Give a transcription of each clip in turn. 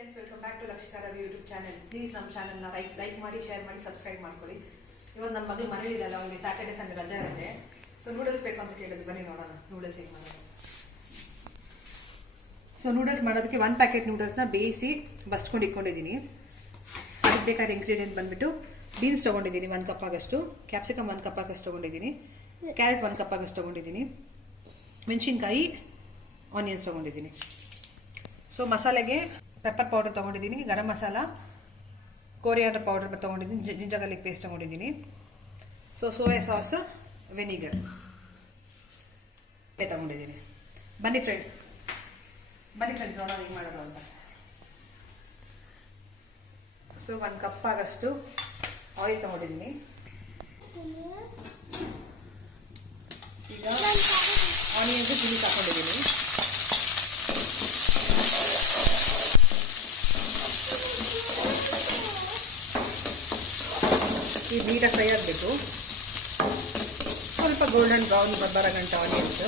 Friends, welcome back to Lakshitha Ravi YouTube channel. Please ನಮ್ಮ ಚಾನಲ್ನ like ಮಾಡಿ, ಶೇರ್ ಮಾಡಿ, ಸಬ್ಸ್ಕ್ರೈಬ್ ಮಾಡ್ಕೊಳ್ಳಿ. ಇವತ್ತು ನಮ್ಮ ಮಗಳು ಮನೇಲಿದಲ್ಲ, ಅವನಿಗೆ ಸ್ಯಾಟರ್ಡೆ ಸಂಡೇ ರಜಾ ಇರುತ್ತೆ. ಸೊ ನೂಡಲ್ಸ್ ಬೇಕು ಅಂತ ಕೇಳಿದ್ರು. ಬನ್ನಿ ನೋಡೋಣ ನೂಡಲ್ಸ್ ಹೇಗೆ ಮಾಡೋದು. ಸೊ ನೂಡಲ್ಸ್ ಮಾಡೋದಕ್ಕೆ 1 ಪ್ಯಾಕೆಟ್ ನೂಡಲ್ಸ್ನ ಬೇಯಿಸಿ ಬಸ್ಕೊಂಡು ಇಟ್ಕೊಂಡಿದ್ದೀನಿ. ಅದಕ್ಕೆ ಬೇಕಾದ ಇಂಗ್ರೀಡಿಯೆಂಟ್ ಬಂದ್ಬಿಟ್ಟು ಬೀನ್ಸ್ ತೊಗೊಂಡಿದ್ದೀನಿ 1 ಕಪ್ ಆಗಷ್ಟು, ಕ್ಯಾಪ್ಸಿಕಮ್ 1 ಕಪ್ ಆಗಷ್ಟು ತೊಗೊಂಡಿದ್ದೀನಿ, ಕ್ಯಾರೆಟ್ 1 ಕಪ್ ಆಗಷ್ಟು ತೊಗೊಂಡಿದ್ದೀನಿ, ಮೆಣಸಿನ್ಕಾಯಿ, ಆನಿಯನ್ಸ್ ತೊಗೊಂಡಿದ್ದೀನಿ. ಸೊ ಮಸಾಲೆಗೆ ಪೆಪ್ಪರ್ ಪೌಡರ್ ತೊಗೊಂಡಿದ್ದೀನಿ, ಗರಂ ಮಸಾಲ, ಕೊರಿಯಾಂಡರ್ ಪೌಡರ್ ತೊಗೊಂಡಿದ್ದೀನಿ, ಜಿಂಜರ್ ಗಾರ್ಲಿಕ್ ಪೇಸ್ಟ್ ತೊಗೊಂಡಿದ್ದೀನಿ. ಸೊ ಸೋಯಾ ಸಾಸ್, ವೆನಿಗರ್ ತೊಗೊಂಡಿದ್ದೀನಿ. ಬನ್ನಿ ಫ್ರೆಂಡ್ಸ್ ನೋಡೋಣ ಹೇಗೆ ಮಾಡೋದು ಅಂತ. ಸೊ 1 ಕಪ್ ಆಗಷ್ಟು ಆಯಿಲ್ ತೊಗೊಂಡಿದ್ದೀನಿ. ಈಗ ಆನಿಯನ್ಸ್ ಚಿಲ್ಲಿ ಹಾಕೊಂಡಿದ್ದೀನಿ. ಈ ನೀಟಾಗಿ ಫ್ರೈ ಆಗಬೇಕು. ಸ್ವಲ್ಪ ಗೋಲ್ಡನ್ ಬ್ರೌನ್ ಬರೋ ಗಂಟೆ ಆನಿಯನ್ಸ್.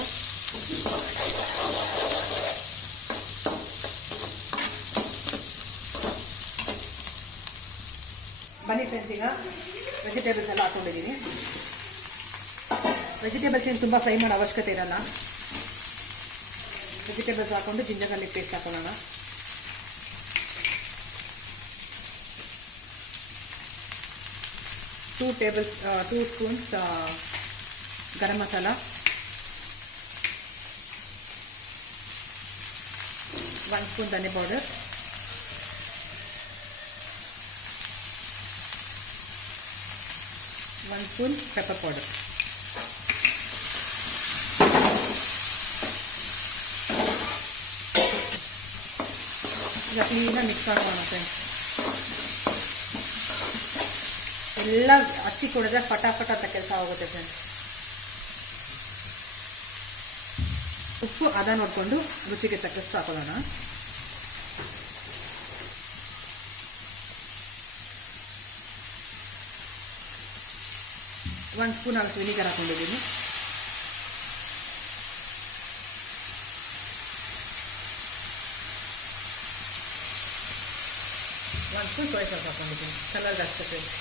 ಬನ್ನಿ ಫ್ರೆಂಡ್ಸ್, ಈಗ ವೆಜಿಟೇಬಲ್ಸ್ ಎಲ್ಲ ಹಾಕೊಂಡಿದ್ದೀನಿ. ವೆಜಿಟೇಬಲ್ಸ್ ಏನು ತುಂಬ ಫ್ರೈ ಮಾಡೋ ಅವಶ್ಯಕತೆ ಇರಲ್ಲ. ವೆಜಿಟೇಬಲ್ಸ್ ಹಾಕೊಂಡು ಜಿಂಜರ್ ಗಾರ್ಲಿಕ್ ಪೇಸ್ಟ್ ಹಾಕೊಳ್ಳೋಣ. Two spoons garam masala, 1 spoon ಧನಿಯಾ ಪೌಡರ್, 1 ಸ್ಪೂನ್ ಪೆಪ್ಪರ್ ಪೌಡರ್. ಈಗ ಕ್ಲೀನಾಗಿ ಮಿಕ್ಸ್ ಮಾಡೋಣ ಫ್ರೆಂಡ್ಸ್. ಎಲ್ಲ ಹಚ್ಚಿ ಕೊಡಿದ್ರೆ ಫಟಾಫಟ ಅಂತ ಕೆಲಸ ಆಗುತ್ತೆ ಫ್ರೆಂಡ್ಸ್. ಉಪ್ಪು ನೋಡಿಕೊಂಡು ರುಚಿಗೆ ತಕ್ಕಷ್ಟು ಹಾಕೊಳ್ಳೋಣ. ಒಂದು ಸ್ಪೂನ್ ಆಗಷ್ಟು ವಿನಿಗರ್ ಹಾಕೊಂಡಿದ್ದೀನಿ. ಒಂದು ಸ್ಪೂನ್ ಸೋಯಾ ಸಾಸ್ ಹಾಕೊಂಡಿದ್ದೀನಿ ಕಲರ್ಗೆ ಅಷ್ಟೇ ಫ್ರೆಂಡ್ಸ್.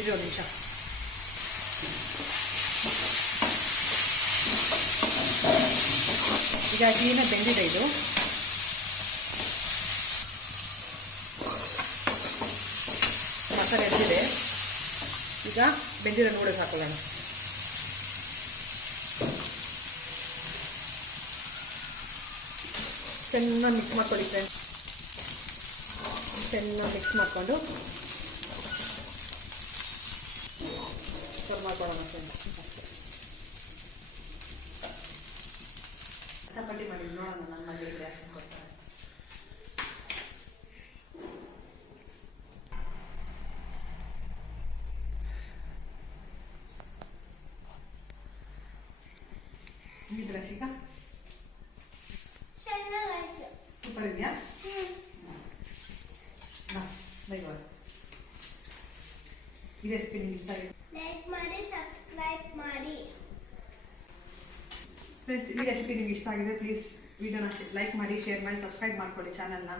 ಇದು 1 ನಿಮಿಷ. ಈಗ ಕ್ಲೀನಾಗಿ ಬೆಂದಿದೆ ಇದು. ಮಸಾಲೆ ಎದ್ದಿದೆ. ಈಗ ಬೆಂದಿರೋ ನೂಡಲ್ಸ್ ಹಾಕೊಳ್ಳೋಣ. ಚೆನ್ನಾಗಿ ಮಿಕ್ಸ್ ಮಾಡ್ಕೊಳ್ಳಿ ಫ್ರೆಂಡ್ಸ್. ಚೆನ್ನಾಗಿ ಮಿಕ್ಸ್ ಮಾಡಿಕೊಂಡು ಸರ್ವ್ ಮಾಡ್ಕೊಳ್ಳೋಣ ಫ್ರೆಂಡ್ಸ್. ಚಪಾತಿ ಮಾಡಿ ನೋಡೋಣ ನನ್ನ ಮಗಳಿಗೆ ರಿಯಾಕ್ಷನ್ ಕೊಡ್ತಾರೆ. ಹೇಗಿದ್ದೀರಾ ಶಿಖಾ? ಸೂಪರ್ ಇದೆಯಾ? ಈ ರೆಸಿಪಿ ನಿಮ್ಗೆ ಇಷ್ಟ ಆಗಿದೆ? ಲೈಕ್ ಮಾಡಿ, ಸಬ್ಸ್ಕ್ರೈಬ್ ಮಾಡಿ ಫ್ರೆಂಡ್ಸ್, ಈ ರೆಸಿಪಿ ನಿಮ್ಗೆ ಇಷ್ಟ ಆಗಿದೆ ಪ್ಲೀಸ್ ವಿಡಿಯೋನ ಲೈಕ್ ಮಾಡಿ, ಶೇರ್ ಮಾಡಿ, ಸಬ್ಸ್ಕ್ರೈಬ್ ಮಾಡ್ಕೊಳ್ಳಿ ಚಾನಲ್ನ.